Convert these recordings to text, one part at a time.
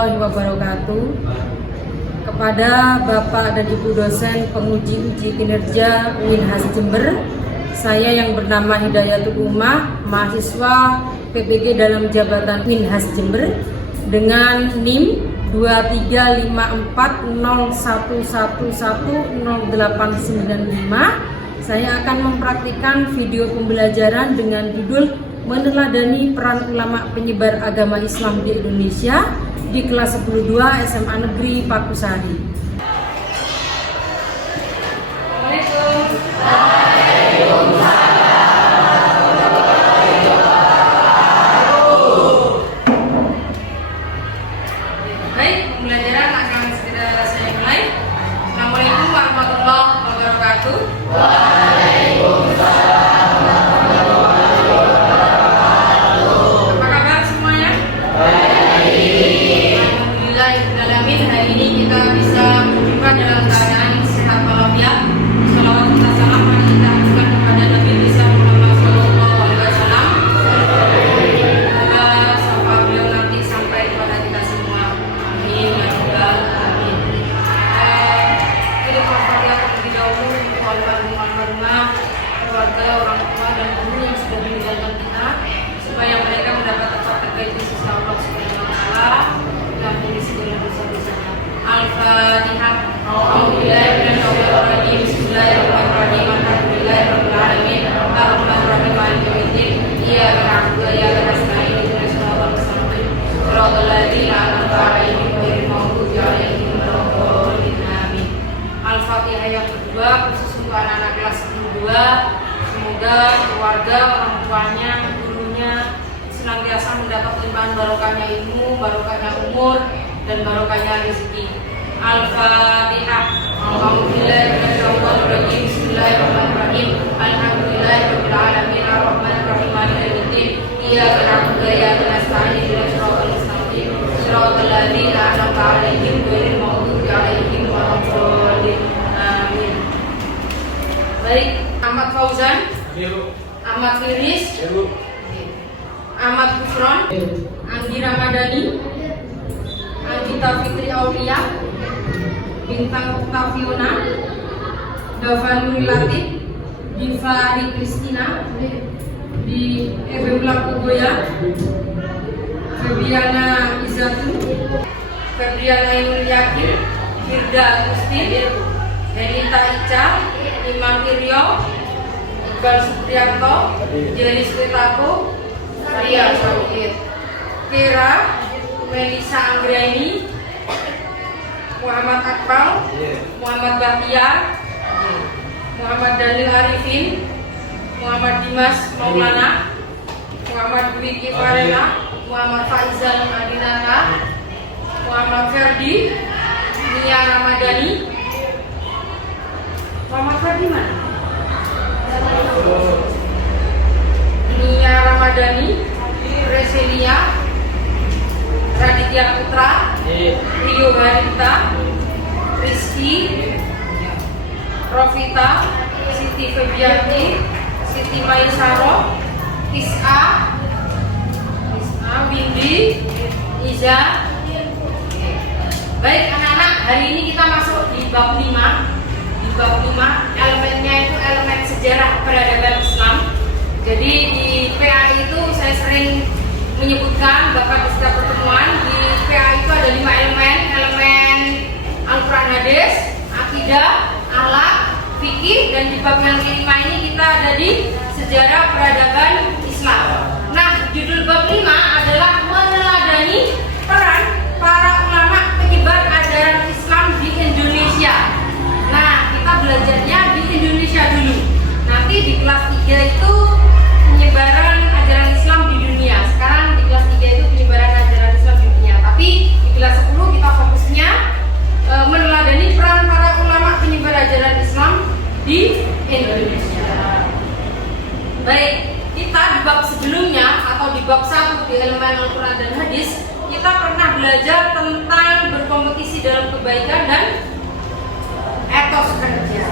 warahmatullahi wabarakatuh. Kepada Bapak dan Ibu dosen penguji uji kinerja Winhas Jember, saya yang bernama Hidayatul Umah, mahasiswa PPG dalam jabatan Winhas Jember dengan NIM 2354011100895. Saya akan mempraktikkan video pembelajaran dengan judul Meneladani Peran Ulama Penyebar Agama Islam di Indonesia di kelas 102 SMA Negeri Pakusari. Baik, pembelajaran akan segera saya mulai. Assalamualaikum warahmatullahi wabarakatuh. Hari ini kita bisa berjumpa dalam keadaan sehat walafiat. Shalawat dan salam kita aturkan kepada Nabi besar Muhammad Sallallahu Alaihi Wasallam. Semoga sapa beliau nanti sampai kepada kita semua. Amin ya rabbal alamin. Kita berfatihah terlebih dahulu untuk almarhum keluarga, orang tua dan guru yang sudah meninggalkan kita, supaya mereka mendapat tempat terbaik di sisi Allah Subhanahu Wa Taala dan dari segala dosa-dosanya. Al-Fatihah. A'udzubillahi Bismillahirrahmanirrahim. Alhamdulillahirabbil alamin. Arrahmanirrahim. Maliki yaumiddin. Iyyaka na'budu wa iyyaka nasta'in. Ihdinas siratal mustaqim. Shiratal ladzina an'amta 'alaihim ghairil maghdubi 'alaihim waladdallin. Amin. Al-Fatihah yang kedua khusus untuk anak-anak kelas 2. Semoga keluarga, orang tuanya, gurunya senantiasa mendapat limpahan barokahnya ilmu, barokahnya umur, dan barokahnya rezeki. Al-Fatihah. A'udzubillahi Bismillahirrahmanirrahim. Alhamdulillahirabbil alamin. Arrahmanirrahim. Maliki yaumiddin. Iyyaka na'budu wa iyyaka nasta'in. Ihdinas siratal mustaqim. Shiratal ladzina an'amta 'alaihim ghairil maghdubi 'alaihim waladdallin. Amin. Baik, Ahmad Fauzan, Ahmad Firis, Ahmad Gufron, Andi Ramadhani, Anggita Fitri Aulia, Bintang Oktaviona, Dava Nuri Latif, Diva Ari Kristina, di Ebemla Kugoya, Febiana Izatu, Febriana Yuliaki, Firda Agustin, Denita Ica, Imam Iryo, Iqbal Supriyanto, Jelis Petako, Ria Saukir, Kira, Melisa Anggraini, Muhammad Akmal, Muhammad Bahtiar, Muhammad Dalil Arifin, Muhammad Dimas Maulana, Muhammad Dwi Kifarena, Muhammad Faizal Adinata, Muhammad Ferdi, Nia Ramadhani. Muhammad Ferdi mana? Nia Ramadhani, Reselia, Raditya Putra, Rio Harita, Rizky, Rofita, Siti Febianti, Siti Maisaro, Is'a, Bindi, Iza. Baik anak-anak, hari ini kita masuk di bab 5. Di bab 5 elemennya itu elemen sejarah peradaban Islam. Jadi di PA itu saya sering menyebutkan bahkan di setiap pertemuan di PA itu ada 5 elemen. Elemen Al-Quran Hadis, akidah, akhlak, fikih, dan di bab yang kelima ini kita ada di sejarah peradaban Islam. Nah, judul bab 5 adalah meneladani peran para ulama penyebar ajaran Islam di Indonesia. Nah, kita belajarnya di Indonesia dulu. Nanti di kelas 3 itu penyebaran ajaran Islam di dunia. Sekarang di kelas 3 itu penyebaran ajaran Islam di dunia. Tapi di kelas 10 kita fokusnya meneladani peran para ulama penyebar ajaran Islam di Indonesia. Baik, kita di bab sebelumnya atau di bab 1 di elemen Al-Quran dan Hadis, kita pernah belajar tentang berkompetisi dalam kebaikan dan etos kerja.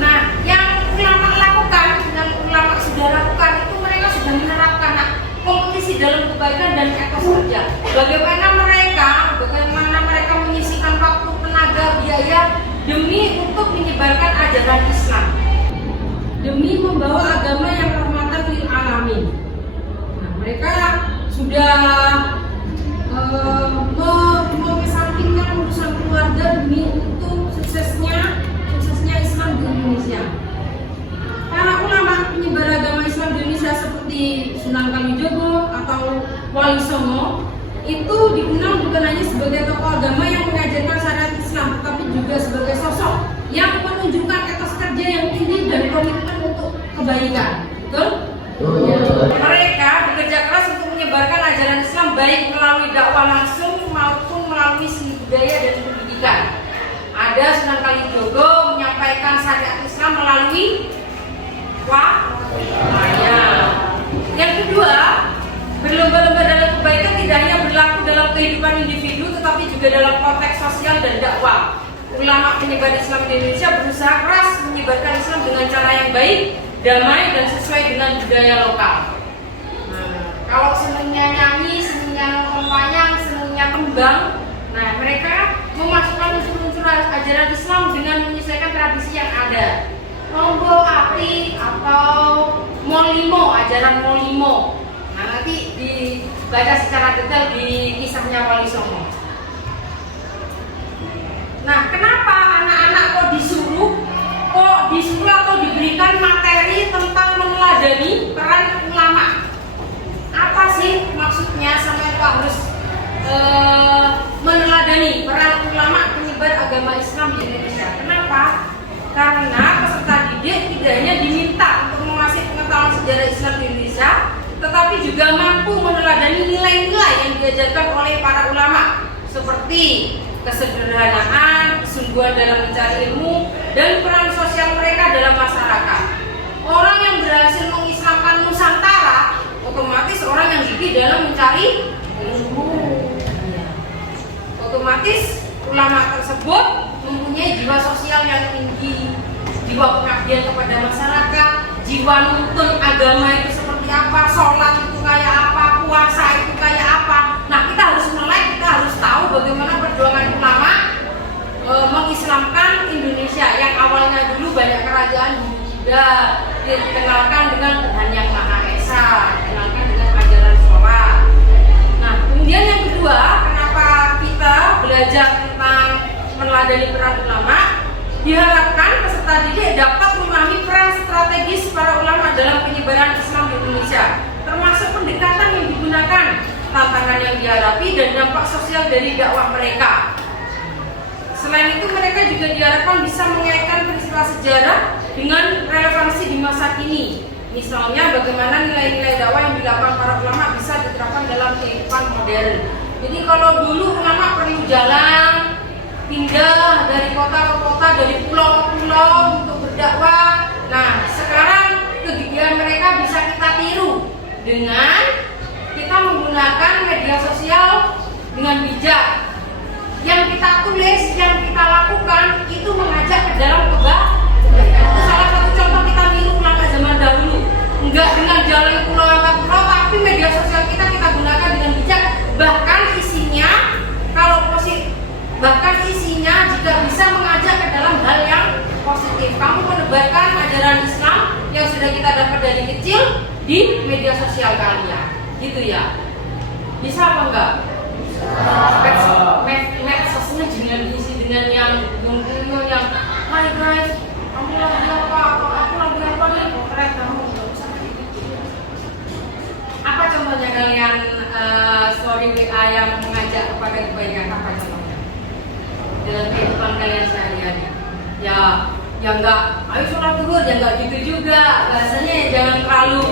Nah, yang ulama lakukan, yang ulama sudah lakukan itu mereka sudah menerapkan kompetisi dalam kebaikan dan etos kerja. Bagaimana mereka bagaimana mereka menyisihkan waktu, tenaga, biaya demi untuk menyebarkan ajaran Islam, demi membawa agama yang rahmatan lil alamin. Nah, mereka sudah mengesampingkan urusan keluarga demi untuk suksesnya Islam di Indonesia. Para ulama penyebar agama Islam di Indonesia seperti Sunan Kalijogo atau Wali Songo itu dikenal bukan hanya sebagai tokoh agama yang mengajarkan syariat Islam, tetapi juga sebagai sosok yang menunjukkan etos kerja yang tinggi dan komitmen untuk kebaikan. Betul? Mereka bekerja keras untuk menyebarkan ajaran Islam baik melalui dakwah langsung maupun melalui seni budaya dan pendidikan. Ada Sunan Kalijogo menyampaikan syariat Islam melalui wayang. Yang kedua, berlomba-lomba dalam kebaikan tidak hanya berlaku dalam kehidupan individu, tetapi juga dalam konteks sosial dan dakwah. Ulama penyebar Islam di Indonesia berusaha keras menyebarkan Islam dengan cara yang baik, damai, dan sesuai dengan budaya lokal. Nah, kalau senangnya nyanyi, senangnya nonton wayang, senangnya kembang, nah mereka memasukkan unsur-unsur ajaran Islam dengan menyesuaikan tradisi yang ada. Rombol api atau molimo, ajaran molimo. Nah, nanti dibaca secara detail di kisahnya Wali Songo. Nah, kenapa anak-anak kok disuruh atau diberikan materi tentang meneladani peran ulama? Apa sih maksudnya sampai kok harus meneladani peran ulama penyebar agama Islam di Indonesia? Kenapa? Karena peserta didik tidak hanya diminta untuk menguasai pengetahuan sejarah Islam di Indonesia, tetapi juga mampu meneladani nilai-nilai yang diajarkan oleh para ulama seperti kesederhanaan, kesungguhan dalam mencari ilmu, dan peran sosial mereka dalam masyarakat. Orang yang berhasil mengislamkan Nusantara otomatis orang yang gigih dalam mencari ilmu. Otomatis ulama tersebut mempunyai jiwa sosial yang tinggi, jiwa pengabdian kepada masyarakat, jiwa nuntun agama itu seperti apa, sholat itu kayak apa, puasa itu kayak apa. Nah, kita harus melek, kita harus tahu bagaimana perjuangan ulama mengislamkan Indonesia yang awalnya dulu banyak kerajaan Buddha, dikenalkan dengan Tuhan Yang Maha Esa, dikenalkan dengan ajaran sholat. Nah, kemudian yang kedua, kenapa kita belajar tentang meneladani peran ulama? Diharapkan peserta didik dapat memahami peran strategis para ulama dalam penyebaran Islam di Indonesia, termasuk pendekatan yang digunakan, tantangan yang dihadapi, dan dampak sosial dari dakwah mereka. Selain itu, mereka juga diharapkan bisa mengaitkan peristiwa sejarah dengan relevansi di masa kini. Misalnya, bagaimana nilai-nilai dakwah yang dilakukan para ulama bisa diterapkan dalam kehidupan modern. Jadi kalau dulu ulama perlu jalan, pindah dari kota ke kota, dari pulau ke pulau untuk berdakwah. Nah, sekarang kegigihan mereka bisa kita tiru dengan kita menggunakan media sosial dengan bijak. Yang kita tulis, yang kita lakukan itu mengajak ke dalam kebaikan. Itu salah satu contoh kita niru ulama zaman dahulu. Enggak dengan jalan pulau ke pulau, tapi media sosial kita gunakan dengan bijak. Bahkan isinya, jika bisa mengajak ke dalam hal yang positif. Kamu menebarkan ajaran Islam yang sudah kita dapat dari kecil di media sosial kalian, gitu ya. Bisa apa enggak? Medsosnya jangan diisi dengan yang hai guys, kamu lagi apa? Atau aku lagi apa nih? Keren kamu, nggak usah gitu. Apa contohnya kalian story WA yang mengajak kepada kebaikan? Apa contohnya dalam kehidupan kalian sehari-hari? Ya enggak, ayo sholat zuhur, ya enggak gitu juga. Bahasanya jangan terlalu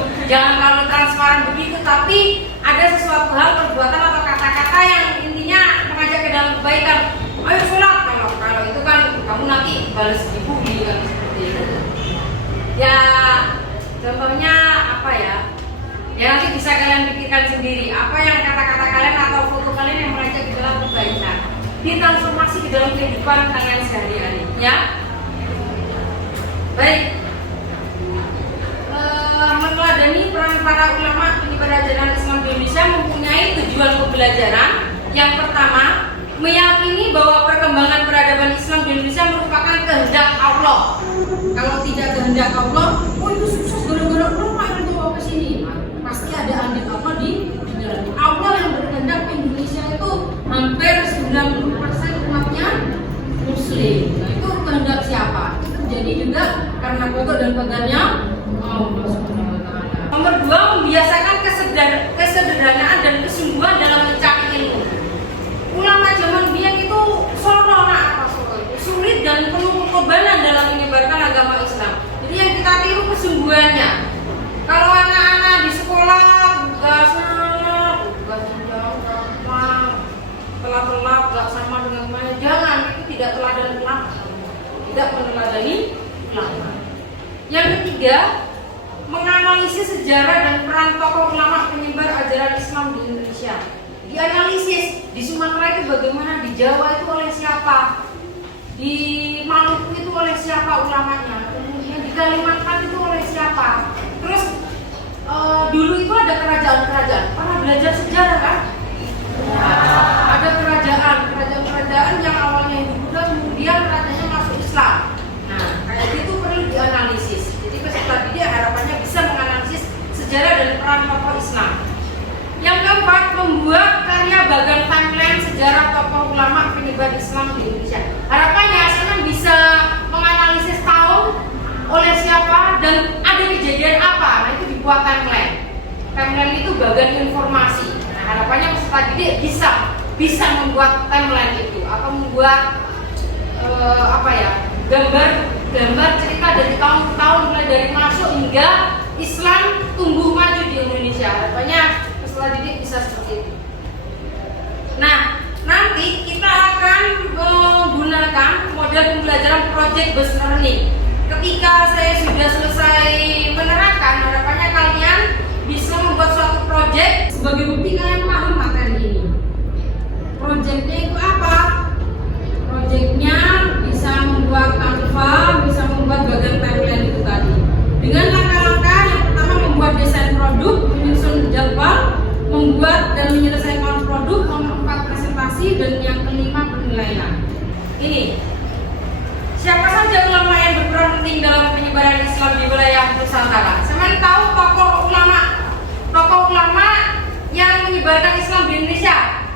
transparan begitu, tapi ada sesuatu hal, perbuatan atau kata-kata yang intinya mengajak ke dalam kebaikan. Ayo sholat, kalau itu kan kamu nanti balas dibully kan, seperti itu. Ya contohnya apa ya? Ya nanti bisa kalian pikirkan sendiri. Apa yang kata-kata kalian atau foto kalian yang mengajak ke dalam kebaikan, ditransformasi ke dalam kehidupan kalian sehari-hari, ya. Baik, meneladani peran para ulama penyebar ajaran Islam di Indonesia mempunyai tujuan pembelajaran. Yang pertama, meyakini bahwa perkembangan peradaban Islam di Indonesia merupakan kehendak Allah. Kalau tidak kehendak Allah, oh itu sukses gara-gara ulama yang bawa ke sini. Pasti ada andil apa di dalam. Allah yang berkehendak Indonesia itu hampir 90% umatnya Muslim. Nah, itu kehendak siapa? Itu jadi juga karena pokok dan pegannya Allah Subhanahu wa Ta'ala. Nomor 2, membiasakan kesederhanaan dan kesungguhan dalam mencari ilmu. Ulama zaman biyen itu sulit dan penuh pengorbanan dalam menyebarkan agama Islam. Jadi yang kita tiru kesungguhannya. Kalau anak-anak di sekolah tugasnya telat gak sama dengan mana, jangan, itu tidak teladan ulama, tidak meneladani ulama. Yang ketiga, menganalisis sejarah dan peran tokoh ulama penyebar ajaran Islam di Indonesia. Dianalisis, di Sumatera itu bagaimana, di Jawa itu oleh siapa, di Maluku itu oleh siapa ulamanya, kemudian di Kalimantan itu oleh siapa. Terus dulu itu ada kerajaan-kerajaan, pernah belajar sejarah kan? Ada kerajaan yang awalnya Hindu Buddha, kemudian rajanya masuk Islam. Nah, kayak gitu perlu dianalisis. Jadi peserta didik harapannya bisa menganalisis sejarah dan peran tokoh Islam. Yang keempat, membuat karya bagan timeline sejarah tokoh ulama penyebar Islam di Indonesia. Harapannya Islam bisa menganalisis tahun oleh siapa dan ada kejadian apa. Nah, itu dibuat timeline. Timeline itu bagan informasi. Nah, harapannya peserta didik bisa membuat timeline itu atau membuat gambar cerita dari tahun ke tahun, mulai dari masuk hingga Islam tumbuh maju di Indonesia. Harapannya peserta didik bisa seperti itu. Nah, nanti kita akan menggunakan model pembelajaran project based learning. Ketika saya sudah selesai menerangkan, harapannya kalian bisa membuat suatu project. Sebagai bukti kalian paham materi ini. Projectnya itu apa? Projectnya bisa membuat Canva, bisa membuat bagan timeline itu tadi. Dengan langkah-langkah yang pertama membuat desain produk, menyusun jadwal, membuat dan menyelesaikan produk, nomor 4 presentasi, dan yang kelima penilaian. Ini siapa saja ulama yang berperan penting dalam penyebaran Islam di wilayah Nusantara? Saya tahu tokoh ulama yang menyebarkan Islam di Indonesia.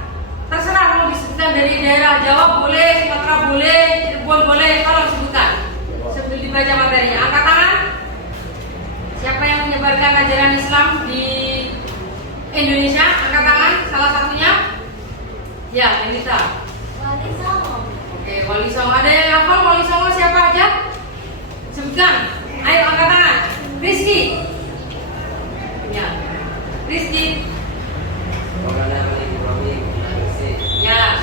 Terserah mau disebutkan dari daerah Jawa boleh, Sumatera boleh, Cirebon boleh, kalau disebutkan. Sebelum dibaca materinya, angkat tangan. Siapa yang menyebarkan ajaran Islam di Indonesia? Angkat tangan, salah satunya. Ya, Anita. Wali Songo. Oke, Wali Songo. Ada yang hafal Wali Songo siapa aja? Sebutkan. Ayo angkat tangan. Rizky. Ya. Rizky. Ya.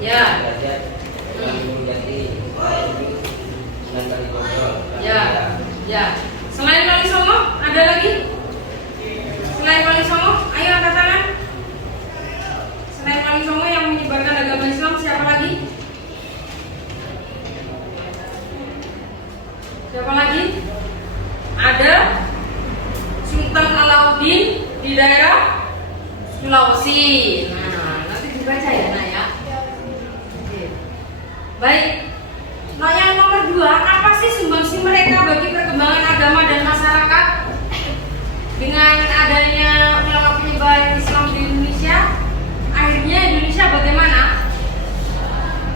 Ya. Ya. Ya. Selain Wali Songo, ada lagi? Selain Wali Songo, ayo angkat tangan. Selain Wali Songo yang menyebarkan agama Islam, siapa lagi? Siapa lagi? Ada Sultan Alauddin di daerah Sulawesi. Nah, nanti dibaca ya, Nak ya. Oke. Baik. Nah, yang nomor 2, apa sih sumbangsi mereka bagi perkembangan agama dan masyarakat? Dengan adanya ulama penyebaran Islam di Indonesia, akhirnya Indonesia bagaimana?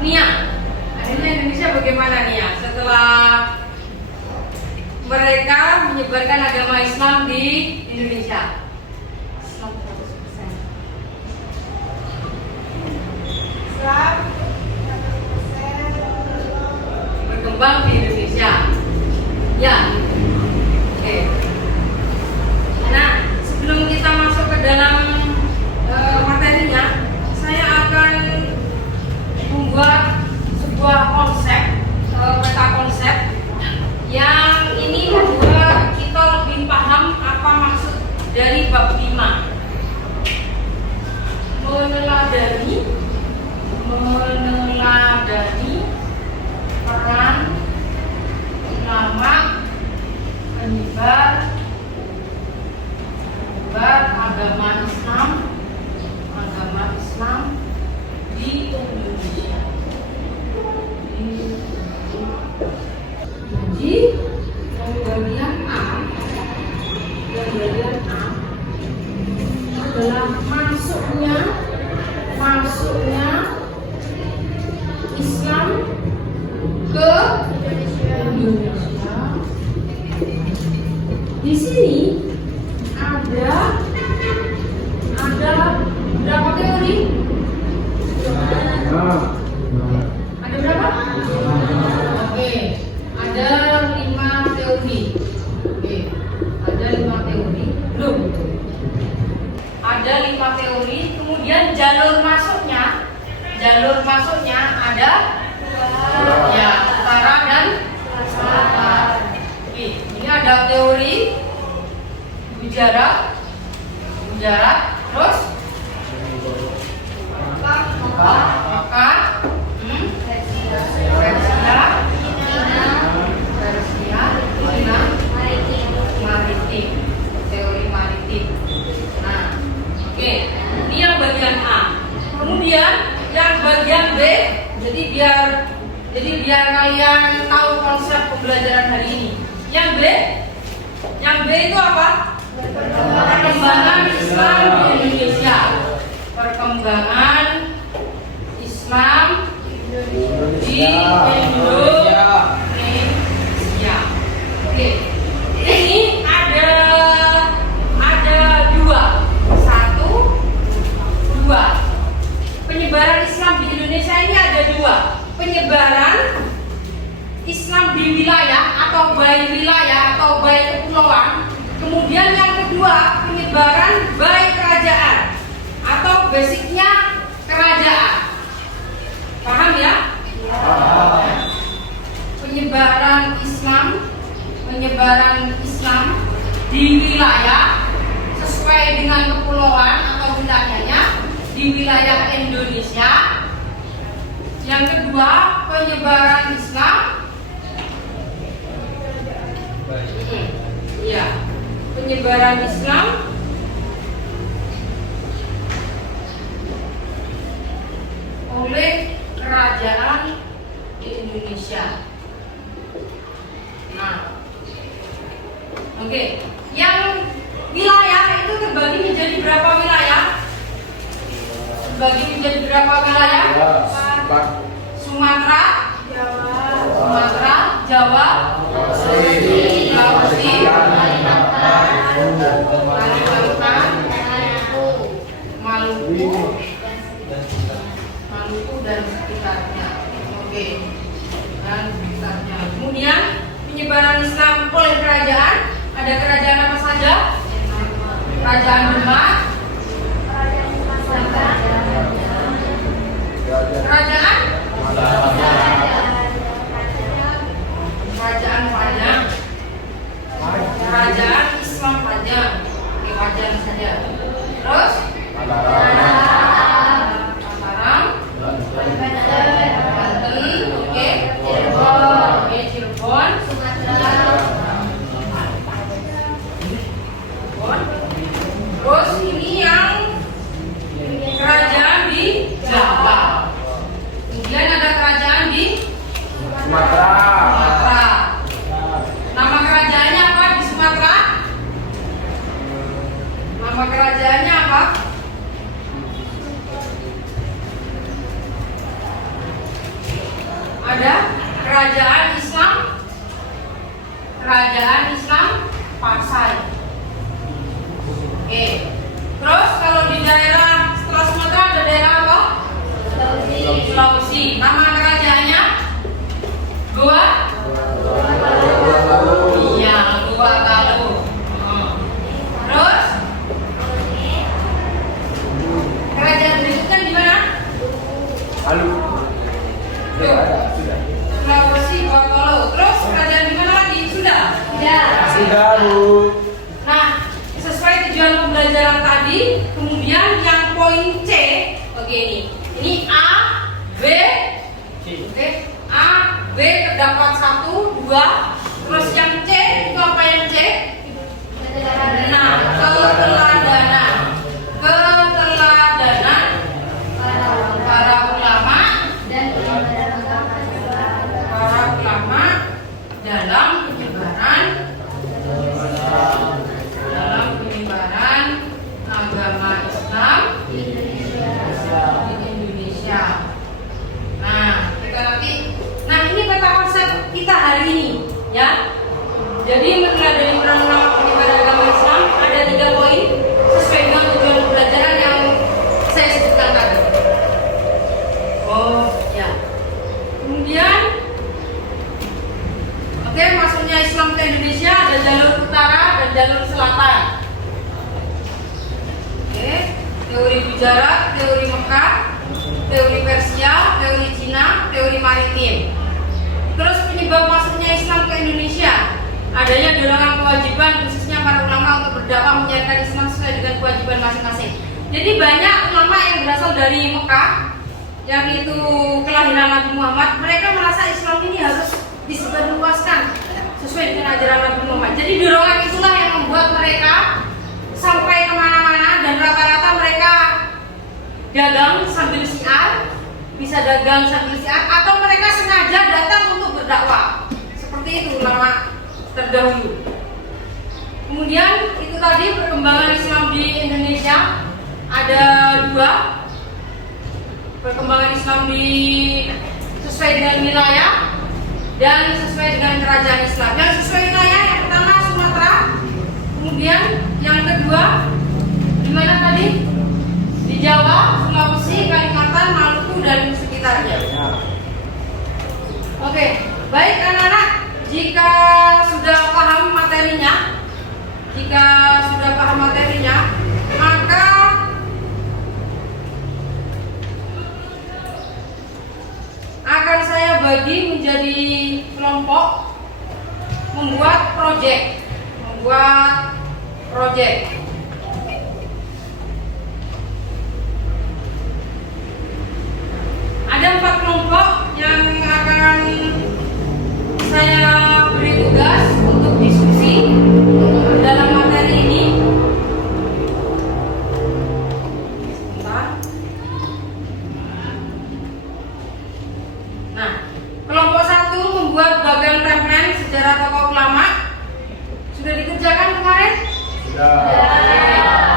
Nia, akhirnya Indonesia bagaimana Nia? Setelah mereka menyebarkan agama Islam di Indonesia. Islam 100%. Islam 100% berkembang di Indonesia. Ya. Oke. Nah, sebelum kita masuk ke dalam materinya, saya akan membuat sebuah konsep, peta konsep yang ini membuat kita lebih paham apa maksud dari bab 5. Meneladani peran ulama penyebar agama Islam Gujarat, terus Mekah, Persia, Cina, maritim, teori maritim. Nah, oke, ini yang bagian A. Kemudian yang bagian B, jadi biar kalian tahu konsep pembelajaran hari ini. Yang B itu apa? Perkembangan Islam di Indonesia. Perkembangan Islam di Indonesia. Oke, ini ada dua. Penyebaran Islam di Indonesia ini ada dua. Penyebaran Islam di wilayah atau by wilayah atau by kepulauan. Kemudian yang kedua, penyebaran by kerajaan atau basicnya kerajaan. Paham ya? Penyebaran Islam di wilayah sesuai dengan kepulauan atau wilayahnya di wilayah Indonesia. Yang kedua, penyebaran Islam penyebaran Islam oleh kerajaan di Indonesia. Nah, oke. Yang wilayah itu terbagi menjadi berapa wilayah? Sumatera, Jawa, Sulawesi, Kalimantan, Maluku dan sekitarnya. Oke. Dan sekitarnya. Kemudian penyebaran Islam oleh kerajaan, ada kerajaan apa saja? Kerajaan Demak, Kerajaan Padang, Kerajaan Islam Padang, kerajaan saja. Terus Mataram, Banten, oke, Cirebon, terus ini yang kerajaan di Jawa. Kemudian ada kerajaan di Sumatera. Nama kerajaannya apa di Sumatera? Nama kerajaannya apa? Ada kerajaan Islam Pasai. Oke. Terus kalau di daerah setelah Sumatera ada daerah apa? Sulawesi. Nama kerajaannya? Goa? Iya, Goa Talu. Terus kerajaan berikutnya di mana? Palu. Sulawesi, Goa Talu. Terus kerajaan di mana lagi? Sudah? Sudah, Bu. Nah, sesuai tujuan pembelajaran tadi, kemudian yang poin C, oke ini A, B, oke, A, B terdapat 1, 2, terus yang C itu apa yang C? Nah, keteladanan para ulama dalam penyebaran agama Islam di Indonesia. Nah ini peta konsep kita hari ini, ya. Jadi dari penyebaran agama Islam ada 3 poin sesuai dengan tujuan pembelajaran yang saya sebutkan tadi. Oh ya. Kemudian, oke, masuknya Islam ke Indonesia ada jalur utara dan jalur selatan. Oke, teori Gujarat, teori Mekah, teori Persia, teori Cina, teori maritim. Terus penyebab masuknya Islam ke Indonesia, adanya dorongan kewajiban khususnya para ulama untuk berdakwah menyiarkan Islam sesuai dengan kewajiban masing-masing. Jadi banyak ulama yang berasal dari Mekah, yang itu kelahiran Nabi Muhammad, mereka merasa Islam ini harus disebarluaskan sesuai dengan ajaran Nabi Muhammad. Jadi dorongan itulah yang membuat mereka sampai kemana-mana, dan rata-rata mereka dagang sambil syiar, bisa dagang sambil syiar, atau mereka sengaja datang untuk berdakwah. Seperti itu ulama terdahulu. Kemudian itu tadi perkembangan Islam di Indonesia ada dua. Perkembangan Islam sesuai dengan wilayah dan sesuai dengan kerajaan Islam. Yang sesuai wilayah yang pertama Sumatera, kemudian yang kedua di mana tadi? Di Jawa, Sulawesi, Kalimantan, Maluku dan sekitarnya. Oke, baik anak-anak, jika sudah paham materinya, maka akan saya bagi menjadi kelompok membuat proyek. Ada 4 kelompok yang akan saya beri tugas untuk diskusi dalam materi ini. Nah, kelompok 1 membuat bagan timeline sejarah tokoh ulama. Sudah dikerjakan kemarin?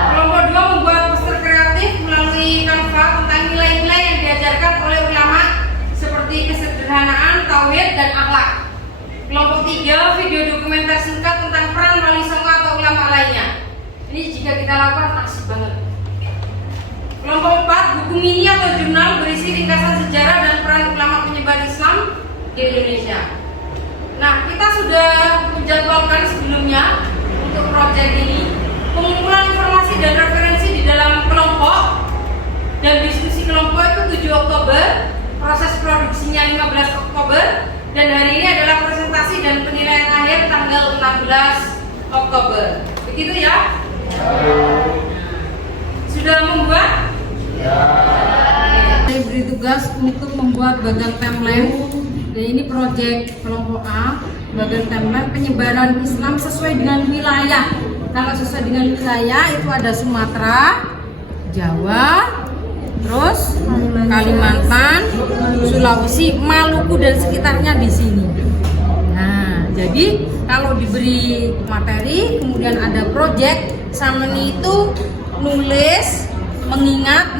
Kelompok 2 membuat poster kreatif melalui Canva tentang nilai-nilai yang diajarkan oleh ulama seperti kesederhanaan, tauhid, dan akhlak. Kelompok 3 video dokumenter singkat tentang peran wali songo atau ulama lainnya. Ini jika kita lakukan asik banget. Kelompok 4 buku mini atau jurnal berisi ringkasan sejarah dan peran ulama penyebar Islam di Indonesia. Nah, kita sudah menjadwalkan sebelumnya untuk proyek ini pengumpulan informasi dan referensi di dalam kelompok, dan diskusi kelompok itu 7 Oktober, proses produksinya 15 Oktober, dan hari ini adalah presentasi dan penilaian akhir tanggal 16 Oktober. Begitu ya? Sudah membuat? Saya beri tugas untuk membuat bagan timeline. Dan ini proyek kelompok A, bagan timeline penyebaran Islam sesuai dengan wilayah. Kalau sesuai dengan wilayah itu ada Sumatera, Jawa, terus Kalimantan, Sulawesi, Maluku dan sekitarnya di sini. Nah, jadi kalau diberi materi, kemudian ada proyek, Sameni itu nulis, mengingat,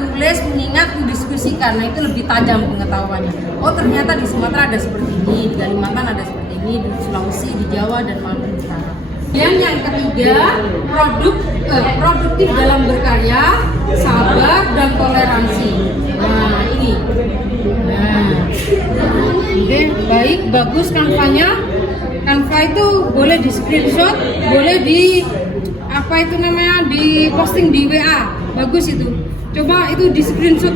mendiskusikan. Nah, itu lebih tajam pengetahuannya. Oh, ternyata di Sumatera ada seperti ini, di Kalimantan ada seperti ini, di Sulawesi, di Jawa dan Maluku Utara. Yang ketiga, produktif dalam berkarya, sabar dan toleransi. Nah, ini. Oke, baik, bagus Canva-nya. Canva itu boleh di screenshot, boleh di di posting di WA. Bagus itu. Coba itu di screenshot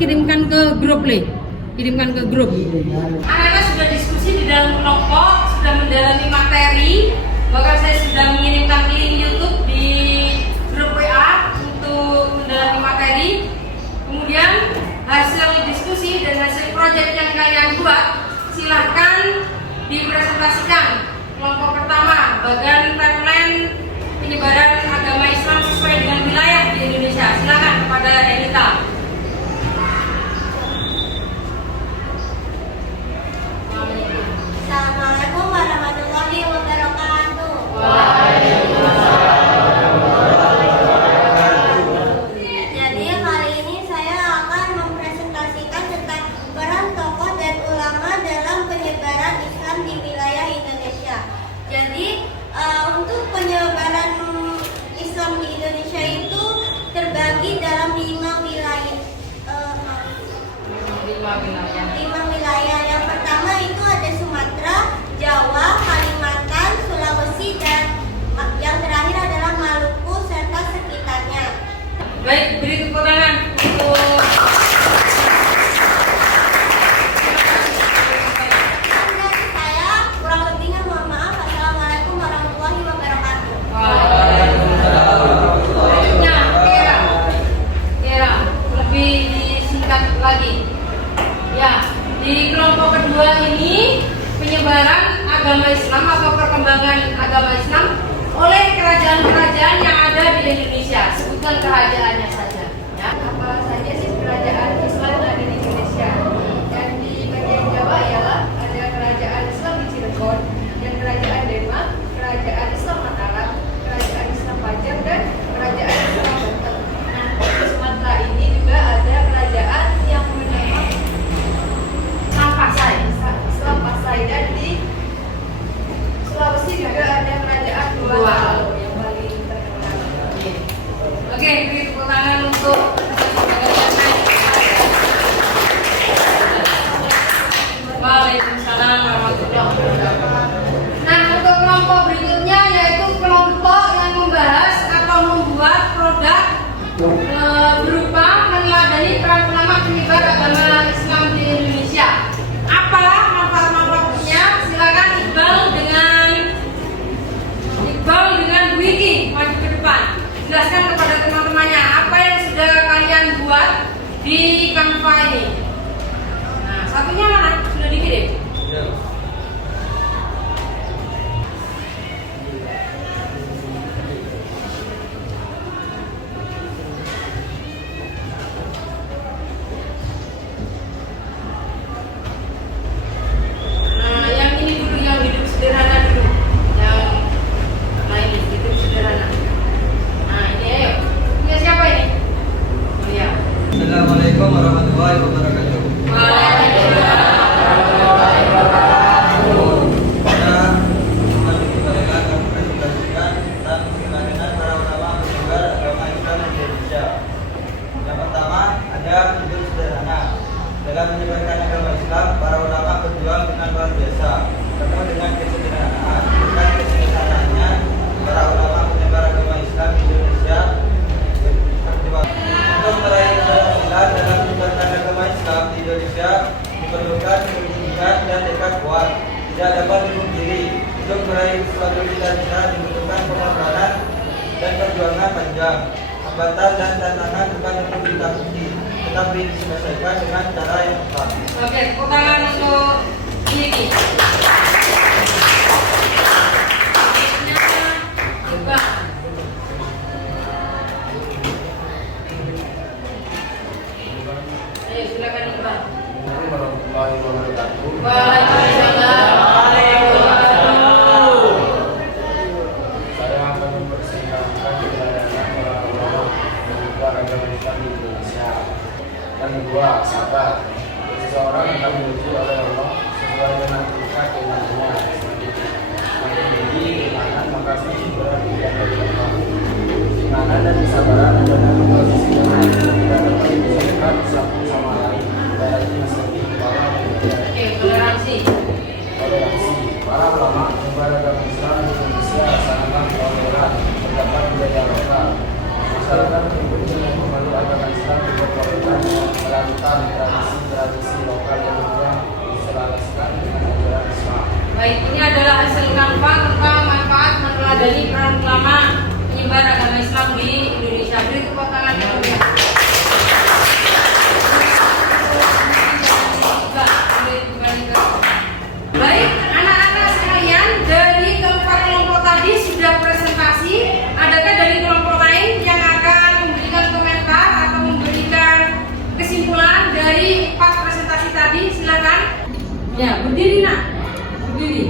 kirimkan ke grup Anak-anak sudah diskusi di dalam kelompok, sudah mendalami materi. Bahkan saya sudah mengirimkan link YouTube di grup WA untuk mendalami materi. Kemudian hasil diskusi dan hasil proyek yang kalian buat silahkan dipresentasikan. Kelompok pertama, bagan timeline penyebaran agama Islam sesuai dengan wilayah di Indonesia. Silakan kepada Elita. Assalamualaikum warahmatullahi wabarakatuh. Jadi kali ini saya akan mempresentasikan tentang peran tokoh dan ulama dalam penyebaran Islam di wilayah Indonesia. Jadi untuk penyebaran Islam di Indonesia itu terbagi dalam 5 wilayah. 5 wilayah. Yang pertama itu ada Sumatera, Jawa, Kalimantan, Sulawesi, dan yang terakhir adalah Maluku serta sekitarnya. Baik, beri tepuk tangan untuk saya kurang lebihnya mohon maaf. Assalamualaikum warahmatullahi wabarakatuh. Waalaikumsalam. lagi. Ya, di kelompok kedua ini penyebaran agama Islam atau perkembangan agama Islam oleh kerajaan-kerajaan yang ada di Indonesia. Sebutkan kerajaannya saja. Ya. Apa saja sih kerajaan Islam yang ada di Indonesia? Yang di bagian Jawa ialah ada kerajaan Islam di Cirebon, dan kerajaan Demak, kerajaan Islam Mataram, kerajaan Islam Pajang, dan kerajaan Islam Banten. Nah, di Sumatera ini juga ada kerajaan yang bernama Islam Pasai. Islam Pasai, dan di Sulawesi juga ada kerajaan Gorontalo yang paling terkenal. Oke, beri tepuk tangan untuk Waalaikumsalam warahmatullahi wabarakatuh. Nah, untuk kelompok berikutnya yaitu kelompok yang membahas atau membuat produk berupa meneladani peran ulama penyebar agama Islam di Indonesia. Apa manfaat-manfaatnya? Silakan Iqbal dengan Wiki maju ke depan. Jelaskan kepada teman-temannya apa yang sudah kalian buat di Canva ini. Nah, satunya mana? Sudah dikirim? Ya. Nah, yang ini dulu, yang hidup sederhana dulu. Yang lain hidup sederhana. Nah, ini ayo. Punya siapa ini? Oh ya. Assalamualaikum warahmatullahi wabarakatuh. Waalaikumsalam. Pada kesempatan mereka akan presentasikan tentang fenomena para ulama penyebar agama Islam di Indonesia. Yang pertama ada hidup sederhana. Dalam menyebarkan agama Islam, para ulama berjuang dengan luar biasa, penuh dengan kesederhanaan. Dengan kesederhanaannya, para ulama penyebar agama Islam di Indonesia berjuang untuk meraih keberhasilan dalam menyebarkan agama Islam di Indonesia. Diperlukan kegigihan dan tekad kuat, tidak dapat dipungkiri. Untuk meraih suatu cita-cita dibutuhkan pengorbanan dan perjuangan panjang. Hambatan dan tantangan bukan untuk ditakuti, tetapi diselesaikan dengan cara yang tepat. Oke, tepuk tangan untuk ini. Iqbal. Ayo, silakan Iqbal. Assalamualaikum warahmatullahi wabarakatuh. Waalaikumsalam. Saya akan mempresentasikan keberadaan para ulama penyebar agama Islam di Indonesia. Yang kedua, sabar. Seseorang akan menuju oleh Allah sesuai dengan tingkat keimanannya. Semakin tinggi keimanan, maka semakin berat ujian dari Allah. Keimanan dan kesabaran adalah dua sisi yang tidak dapat dipisahkan satu sama lain. Ibaratnya seperti kepala dan dada. Oke, toleransi. Toleransi. Para ulama penyebar agama Islam di Indonesia sangatlah toleran terdapat budaya lokal. Masyarakat berkunjung yang memeluk agama Islam juga toleran melakukan tradisi lokal yang juga diselaraskan dengan ajaran Islam. Baik, ini adalah hasil Canva tentang manfaat meneladani peran ulama penyebar agama Islam di Indonesia. Beri tepuk tangan yang meriah. Baik, anak-anak sekalian, dari kelompok tadi sudah presentasi. Adakah dari kelompok lain yang akan memberikan komentar atau memberikan kesimpulan dari 4 presentasi tadi? Silakan. Ya, berdiri nak. Berdiri.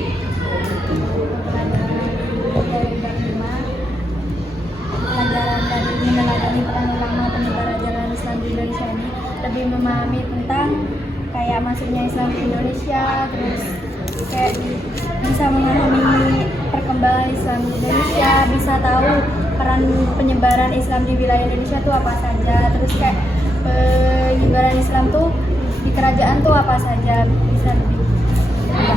Pelajaran tadi meneladani peran ulama penyebar ajaran Islam di Indonesia ini lebih memahami tentang kayak masuknya Islam di Indonesia, terus kayak bisa memahami perkembangan Islam di Indonesia, bisa tahu peran penyebaran Islam di wilayah Indonesia tuh apa saja, terus kayak penyebaran Islam tuh di kerajaan tuh apa saja, bisa lebih.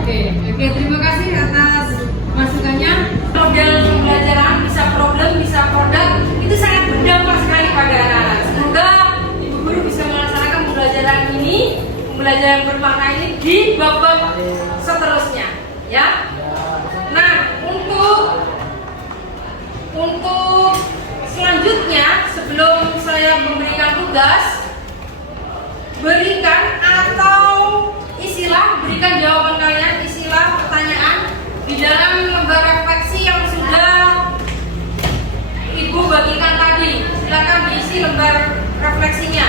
Oke, terima kasih atas masukannya. Model pembelajaran bisa problem, bisa produk, itu sangat berdampak sekali pada anak-anak. Semoga ibu guru bisa melaksanakan pembelajaran bermakna ini di bab-bab seterusnya, ya. Nah, untuk selanjutnya sebelum saya memberikan tugas, berikan atau berikan jawaban kalian, isilah pertanyaan di dalam lembar refleksi yang sudah Ibu bagikan tadi. Silakan diisi lembar refleksinya.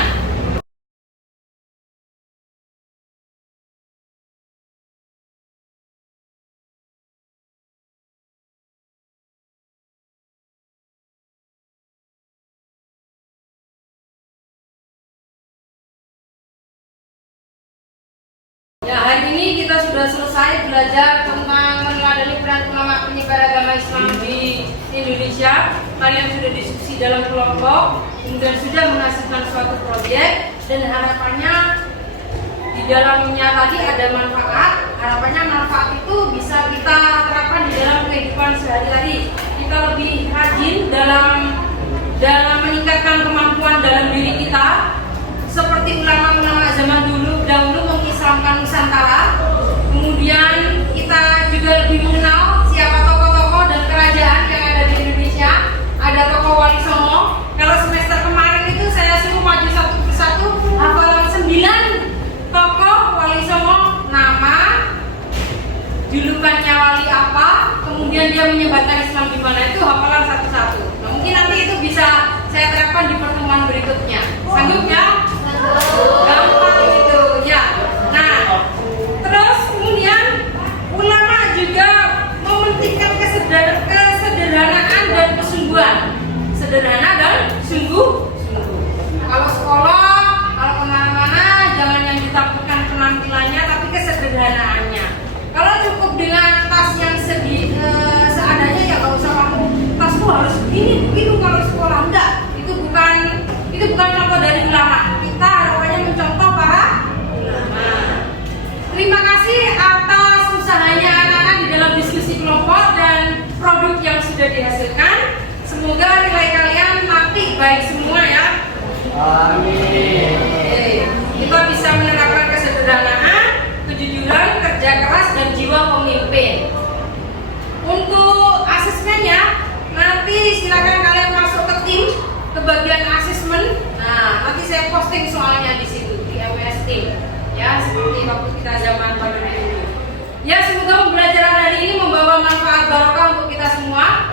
Ya, hari ini kita sudah selesai belajar tentang meneladani peran ulama penyebar agama Islam di Indonesia. Kalian sudah diskusi dalam kelompok, kemudian sudah menghasilkan suatu proyek, dan harapannya di dalamnya tadi ada manfaat. Harapannya manfaat itu bisa kita terapkan di dalam kehidupan sehari-hari. Kita lebih rajin dalam meningkatkan kemampuan dalam diri kita, seperti ulama-ulama zaman dahulu mengislamkan Nusantara. Kemudian kita juga lebih mengenal siapa tokoh-tokoh dan kerajaan yang ada di Indonesia. Ada tokoh Wali Songo. Kalau semester kemarin itu saya suruh maju satu persatu hafalan 9 tokoh Wali Songo, nama, julukannya wali apa, kemudian dia menyebarkan Islam di mana, itu hafalan satu-satu. Nah, mungkin nanti itu bisa saya terapkan di pertemuan berikutnya. Sanggup ya? Gampang itu ya. Nah, terus kemudian ulama juga mementingkan kesederhanaan dan kesungguhan. Sederhana dan sungguh. Kalau sekolah, kalau kemana-mana, jangan yang ditakutkan penampilannya, tapi kesederhanaannya. Kalau cukup dengan tas yang seadanya, ya nggak usah kamu tasmu harus begini begitu kalau sekolah. Enggak, itu bukan contoh dari ulama. Kita harapannya mencontoh para ulama. Terima kasih atas usahanya anak-anak di dalam diskusi kelompok dan produk yang sudah dihasilkan. Semoga nilai kalian nanti baik semua ya. Amin. Kita bisa menerapkan kesederhanaan, kejujuran, kerja keras, dan jiwa pemimpin. Untuk asesmennya, nanti silakan kalian masuk ke tim, ke bagian asesmen. Nah, nanti saya posting soalnya di situ di LWS tim, ya, seperti waktu kita zaman pandemi dulu. Ya, semoga pembelajaran hari ini membawa manfaat barokah untuk kita semua.